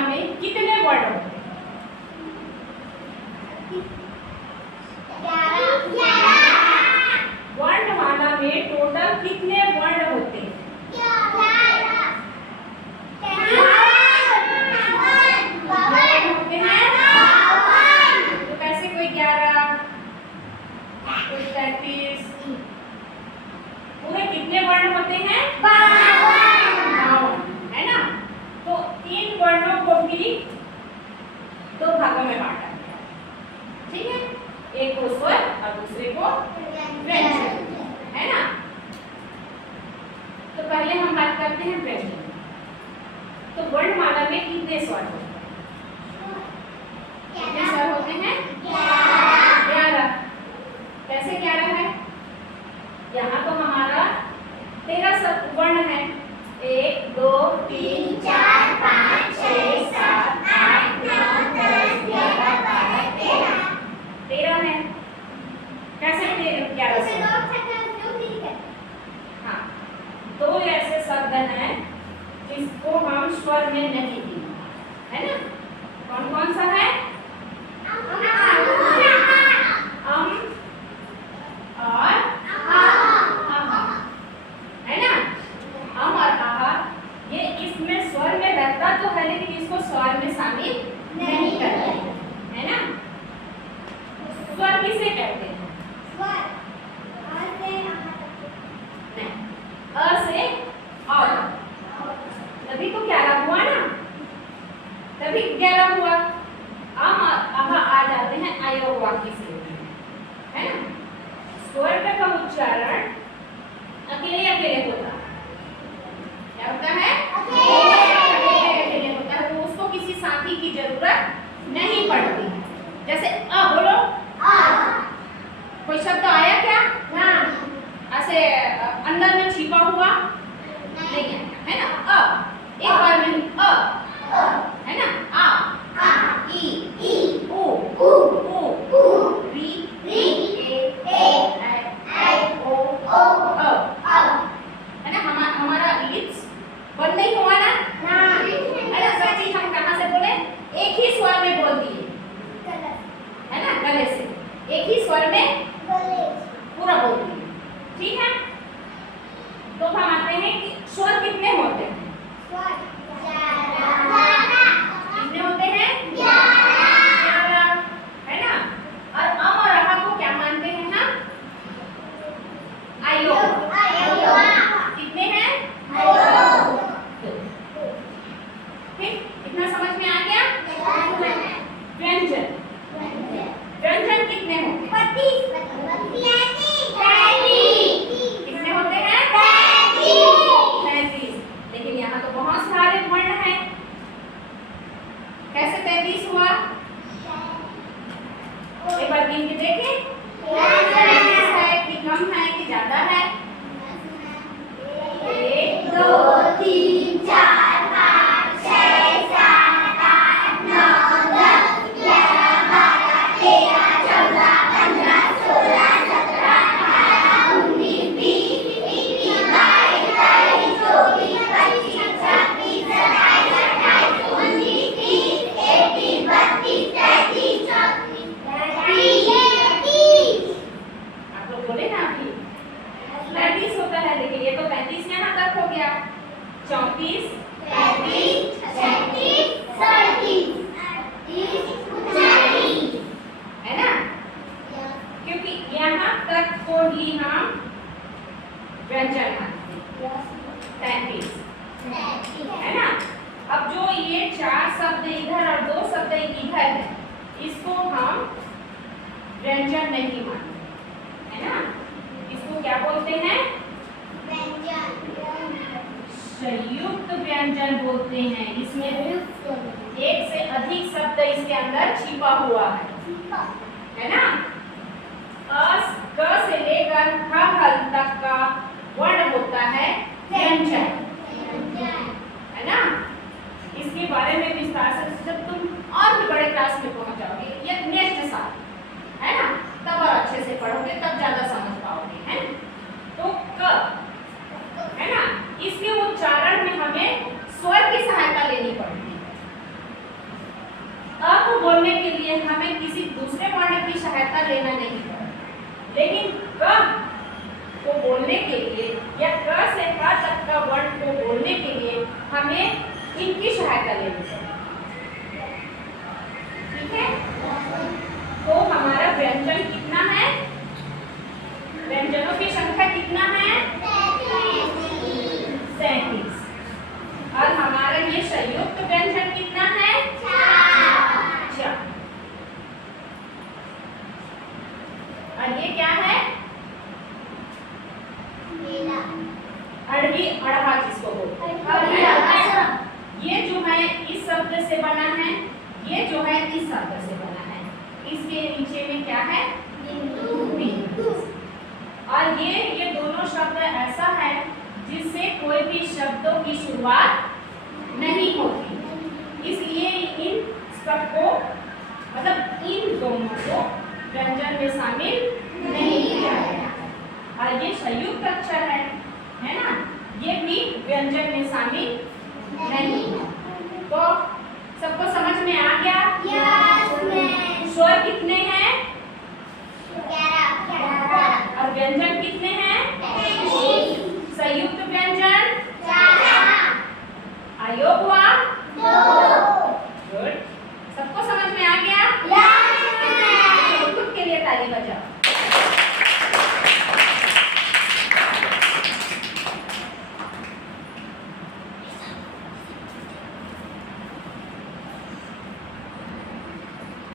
वर्णमाला में कितने वर्ण होते हैं? 11। वर्णमाला में टोटल कितने वर्ण होते हैं? 11। होते हैं। तो कैसे कोई 11, कोई 33, पूरे कितने वर्ण होते हैं? 52, है ना। तो 3 वर्णों को भी 2 भागों में बांटा गया, ठीक है। एक को स्वर और दूसरे को व्यंजन, है ना। तो पहले हम बात करते हैं व्यंजन। तो वर्णमाला में कितने स्वर होते हैं? कितने स्वर होते हैं? 11। कैसे 11 है? यहाँ तो हमारा 13 वर्ण है। 1 2 3 4 5 6 7 8 9 10 11 12 13 है। कैसे 11 स्वर? हाँ, 2 ऐसे शब्द हैं जिसको हम स्वर में नहीं दी, है ना। कौन कौन सा है? अम और आहा, है ना। अम और आहा ये इसमें स्वर में रहता तो है, लेकिन इसको स्वर में शामिल नहीं करते, है ना। स्वर किसे कहते हैं? नहीं, अ से और, तभी तो 11 हुआ ना, तभी 11 हुआ। अम और आहा आ जाते हैं अयोग वाक्य से, है ना। स्वर का उच्चारण अकेले अकेले होता है। क्या होता है? अकेले होता है। वो उसको किसी साथी की जरूरत नहीं पड़ती है। जैसे अ बोलो, कोई शब्द आया क्या? ऐसे अंदर में छिपा हुआ नहीं है ना। अ एक बार में अ, है ना। आ ई उ री ए ऐ ओ अ, है ना। हमारा लिप्स बंद नहीं हुआ ना, है ना। सब चीज हम कहाँ से बोले? एक ही स्वर में बोल दिए, है ना, गले से एक ही स्वर में पूरा बोल दिए, ठीक है। तो हम आते हैं कि स्वर कितने होते हैं? कितने होते हैं? 11, है ना। और अम और आहा को क्या मानते हैं हम? अयोग। कितने हैं? ठीक, इतना समझ में आ गया। व्यंजन, व्यंजन कितने होते हैं? 32। कितने होते हैं? 33। लेकिन यहाँ तो बहुत सारे वर्ण हैं। कैसे 33 हुआ? एक बार गिन के देखें, 33 है कि कम है कि ज्यादा है? 1 2 3 4 5 6 7 8 9 10 11 12 13 14 15 16 17 18 19 20 21 22 23 24 25 26 27 28 29 30 31 32 33 34 आप लोग बोले ना अभी 33 होता है, लेकिन ये तो 35 यहाँ तक हो गया। 34 33 36 37 38 है ना, क्योंकि यहाँ तक को ही हम व्यंजन मानते हैं। 33, है ना। अब जो ये 4 शब्द इधर और 2 शब्द इधर है, इसको हम व्यंजन नहीं मानते, है ना। इसको क्या बोलते हैं? संयुक्त व्यंजन बोलते हैं। इसमें एक से अधिक शब्द इसके अंदर छिपा हुआ है ना। क से लेकर ख हल तक का वर्ण होता है व्यंजन, है ना। इसके बारे में विस्तार से जब तुम और भी बड़े क्लास में पहुंच जाओगे, ये नेक्स्ट साल, है ना, तब और अच्छे से पढ़ोगे, तब ज्यादा समझ पाओगे, है। तो क, है ना, इसके उच्चारण में हमें स्वर की सहायता लेनी पड़ती है। के लिए हमें किसी दूसरे वर्ण की सहायता लेना नहीं है, लेकिन क को बोलने के लिए या क से क तक का वर्ण को बोलने के लिए हमें इनकी सहायता लेनी है। ठीक है, तो हमारा व्यंजन कितना है? व्यंजनों की संख्या कितना है? 37। और हमारा ये संयुक्त व्यंजन कितना है? 4। और ये क्या है? अड़वी, अड़हा जिसको बोलते हैं। ये जो है इस शब्द से बना है, ये जो है इस शब्द से बना है। इसके नीचे में क्या है? बिंदु। और ये दोनों शब्द ऐसा है जिससे कोई भी शब्दों की शुरुआत नहीं होती, इसलिए इन सबको मतलब इन दोनों को व्यंजन में शामिल नहीं किया गया। और ये संयुक्त अक्षर है ना, ये भी व्यंजन में शामिल नहीं है।